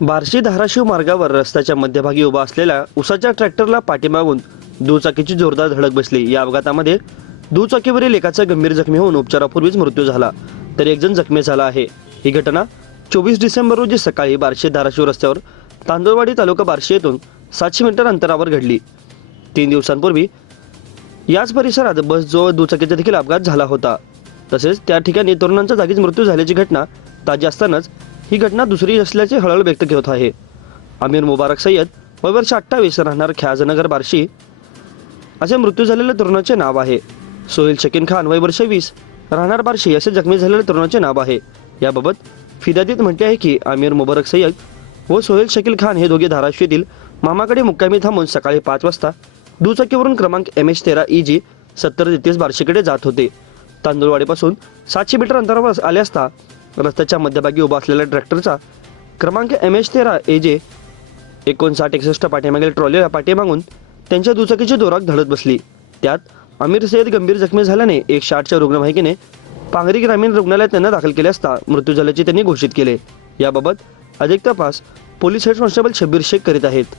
बार्शी धाराशिव मार्गावर रस्त्याच्या मध्यभागी उभा असलेल्या उसाच्या ट्रॅक्टरला पाठीमागून दुचाकीची जोरदार धडक बसली। या अपघातामध्ये दुचाकीवरील एकाचा गंभीर जखमी होऊन उपचारापूर्वीच मृत्यू झाला, तर एक जण जखमी झाला आहे। ही घटना 24 डिसेंबर रोजी सकाळी बार्शी धाराशिव रस्त्यावर तांदूळवाडी तालुका बार्शी येथून 700 मीटर अंतरावर घडली। 3 दिवसांपूर्वी याच परिसरात बस जो दुचाकीचा देखील अपघात झाला होता। तसेच त्या ठिकाणी तरुणांचा जागीच मृत्यू झाल्याची घटना ताजी असतानाच ही घटना दुसरी असल्याचे हळहळ व्यक्त होत आहे। आमिर मुबारक सय्यद वय वर्ष 28 राहणार ख्याजनगर बार्शी असे मृत्यू झालेल्या तरुणाचे नाव आहे। सोहेल शकीन खान वय वर्ष 20 राहणार बार्शी असे जखमी झालेल्या तरुणाचे नाव आहे। याबाबत फिर्यादीत म्हटले आहे की आमिर मुबारक सय्यद व सोहेल शकील खान हे दोघे धाराशिव येथील मामाकडे मुक्कामी थांबून सकाळी 5 वाजता दुचाकीवरून क्रमांक MH13 EG 7033 बार्शीकडे जात होते। तांदूळवाडीपासून 700 मीटर अंतरावर आले असता रस्त्याच्या मध्यभागी उभा असलेल्या ट्रॅक्टरचा क्रमांक MH13 AJ 5961 पाठीमागील ट्रॉलीला पाठीमागून त्यांच्या दुचाकीची जोरात धडक बसली। त्यात आमिर सय्यद गंभीर जखमी झाल्याने 108च्या रुग्णवाहिकेने पांगरी ग्रामीण रुग्णालयात त्यांना दाखल केले असता मृत्यू झाल्याचे त्यांनी घोषित केले। याबाबत अधिक तपास police head constable Shabbir Shaikh करीत आहेत।